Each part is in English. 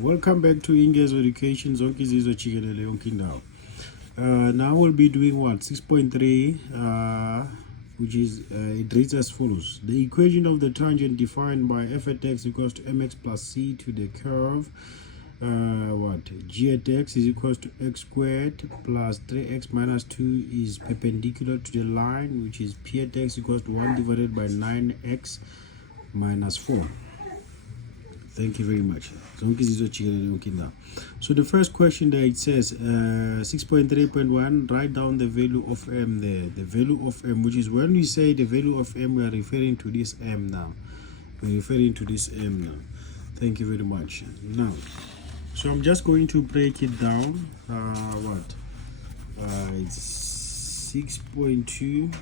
Welcome back to Ingez Education. Zonke Zizo Chikelele yonke indawo. Now we'll be doing what? 6.3, which is it reads as follows: the equation of the tangent defined by f at x equals to mx plus c to the curve g at x is equals to x squared plus 3x minus 2 is perpendicular to the line, which is p at x equals to 1 divided by 9x minus 4. Thank you very much. So the first question there, it says 6.3.1, write down the value of m there. The value of m, which is when we say the value of m, we are referring to this m now. We're referring to this m now. Thank you very much. Now, so I'm just going to break it down. It's 6.2,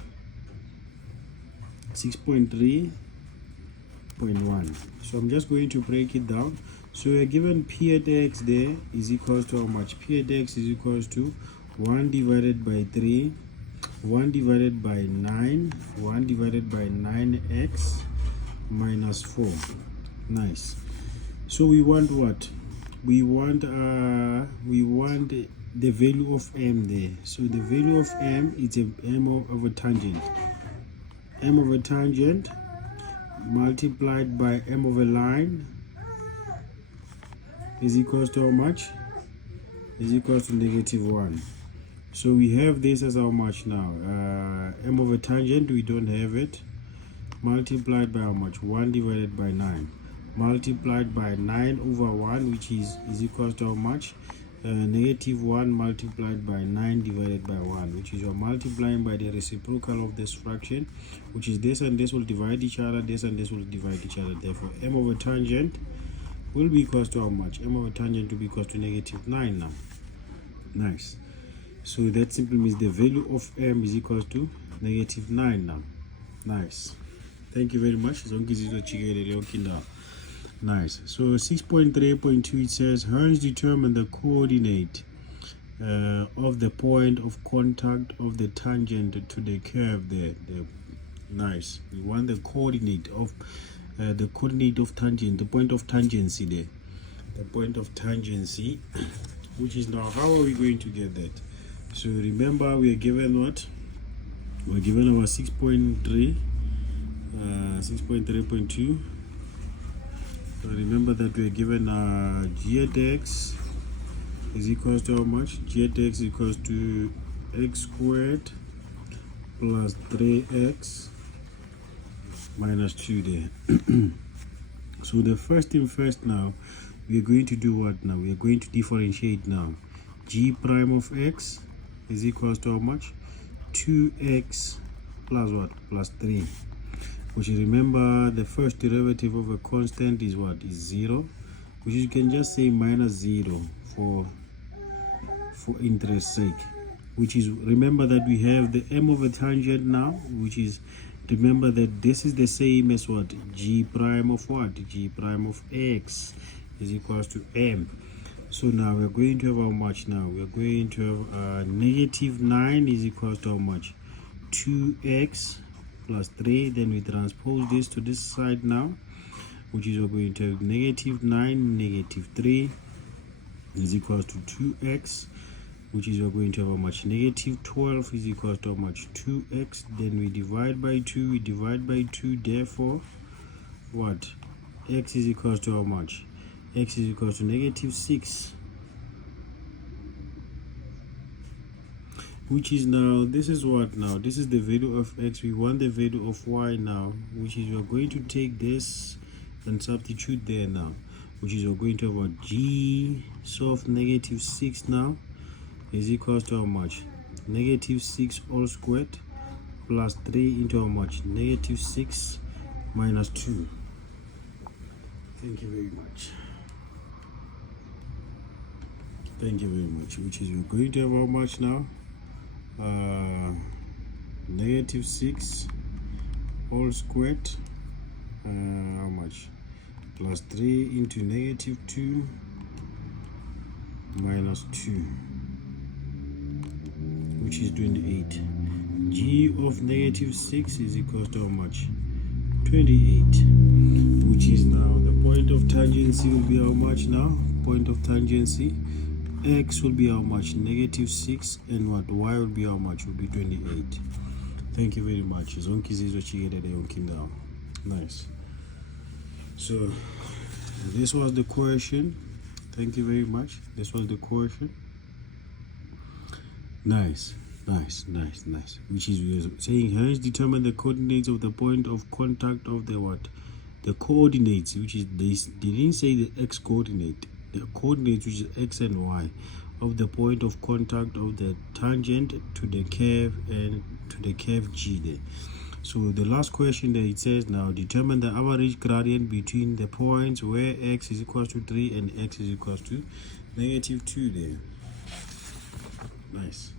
6.3.1. So I'm just going to break it down. So we are given p at x there is equals to how much? P at x is equals to 1 divided by 3, 1 divided by 9, 1 divided by 9x minus 4. Nice. So we want what? We want the value of m there. So the value of m is m of a tangent. M of a tangent multiplied by m of a line is equals to how much? Is equals to -1. So we have this as how much now? M of a tangent, we don't have it, multiplied by how much? 1 divided by 9, multiplied by 9 over 1, which is equals to how much? -1 multiplied by 9 divided by 1, which is you're multiplying by the reciprocal of this fraction, which is this and this will divide each other, this and this will divide each other. Therefore m of a tangent will be equals to how much? M of a tangent will be equals to -9 now. Nice. So that simply means the value of m is equals to -9 now. Nice. Thank you very much. Nice. So 6.3.2, it says hence determine the coordinate of the point of contact of the tangent to the curve there. Nice. We want the coordinate of tangent, the point of tangency there, the point of tangency, which is now, how are we going to get that? So remember, we are given what? We're given our 6.3.2. So remember that we are given g at x is equals to how much? G at x equals to x squared plus 3x minus 2 there. So the first thing first, now we are going to do what? Now we are going to differentiate now. G prime of x is equals to how much? 2x plus what? Plus 3. Which is, remember, the first derivative of a constant is what? Is 0, which you can just say -0 for interest sake, which is, remember that we have the m of a tangent now, which is, remember that this is the same as what? G prime of what? G prime of x is equals to m. So now we're going to have how much now? We're going to have -9 is equals to how much? 2x plus 3. Then we transpose this to this side now, which is, we're going to have -9, -3 is equals to 2x, which is, we're going to have how much? -12 is equals to how much? 2x. Then we divide by 2, therefore what? X is equals to how much? X is equals to -6, which is, now this is what? Now this is the value of x. We want the value of y now, which is, we're going to take this and substitute there now, which is, we're going to have what? G of -6 now is equals to how much? -6 all squared plus 3 into how much? -6 minus 2. Thank you very much. Thank you very much. Which is, we're going to have how much now? -6 all squared, how much? Plus 3 into -2 minus 2, which is 28. G of -6 is equals to how much? 28, which is now the point of tangency will be how much now? Point of tangency, x will be how much? -6, and what? Y will be how much? Will be 28. Thank you very much. Zonke zizo chiyelele yonke indawo. Nice. So this was the question. Thank you very much. This was the question. Nice. Which is we are saying, hence determine the coordinates of the point of contact of the what? The coordinates, which is they didn't say the x coordinate. The coordinates, which is x and y, of the point of contact of the tangent to the curve and to the curve G there. So the last question that it says now, determine the average gradient between the points where x is equals to 3 and x is equals to -2 there. Nice.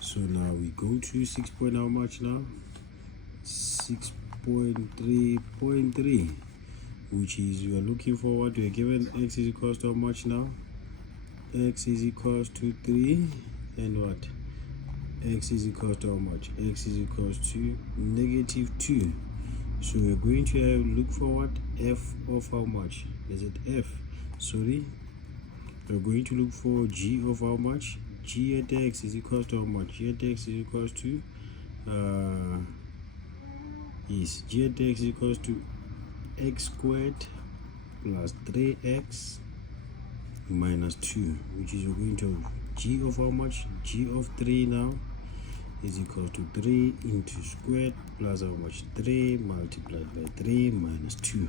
So now we go to 6 point how much now? 6.3.3, which is we are looking for what we are given. X is equals to how much now? X is equals to 3, and what? X is equals to how much? X is equals to -2. So we're going to look for what? F of how much? Is it F? Sorry. We're going to look for G of how much? G at x is equals to how much? G at x is equals to G at x is equals to x squared plus 3x minus 2, which is we're going to G of how much? G of 3 now is equal to 3 into squared plus how much? 3 multiplied by 3 minus 2,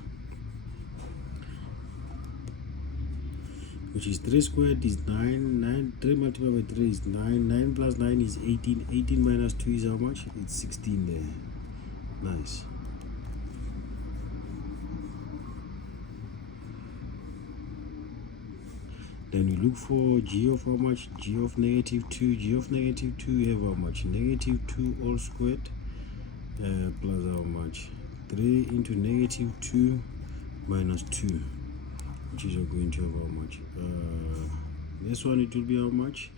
which is 3 squared is 9, 3 multiplied by 3 is 9, 9 plus 9 is 18, 18 minus 2 is how much? It's 16 there. Nice. Then we look for G of how much? G of -2. G of -2 we have how much? -2 all squared plus how much? 3 into -2 minus 2, which is going to have how much? This one it will be how much?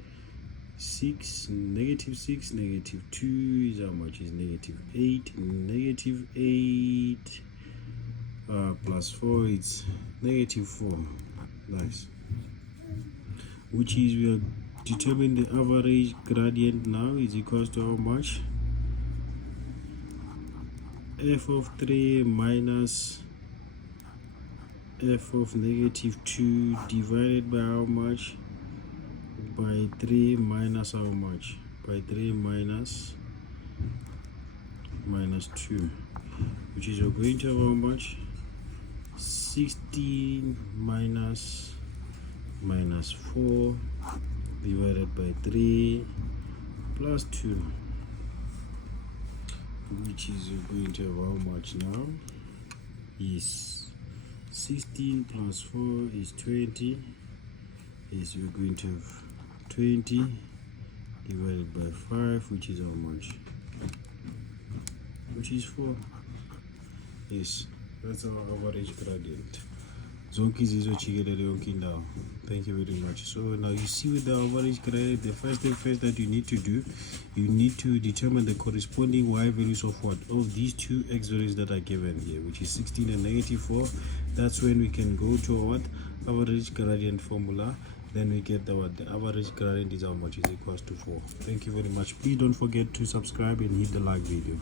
6, -6, -2 is how much? Is -8, -8 plus 4, it's -4. Nice. Which is we are determining the average gradient now is equals to how much? F of 3 minus f of -2 divided by how much? By 3 minus how much? By 3 minus 2, which is we're going to have how much? 16 minus 4 divided by 3 plus 2, which is going to have how much now? Is 16 plus 4 is 20, is we're going to have 20 divided by 5, which is how much? Which is 4. Yes, that's our average gradient. Zonke zizo chiyelele yonke indawo. Thank you very much. So now you see with the average gradient, the first thing that you need to do, you need to determine the corresponding y values of what? Of these two x values that are given here, which is 16 and -4. That's when we can go to what? Average gradient formula. Then we get the what? The average gradient is how much? Is equals to 4. Thank you very much. Please don't forget to subscribe and hit the like video.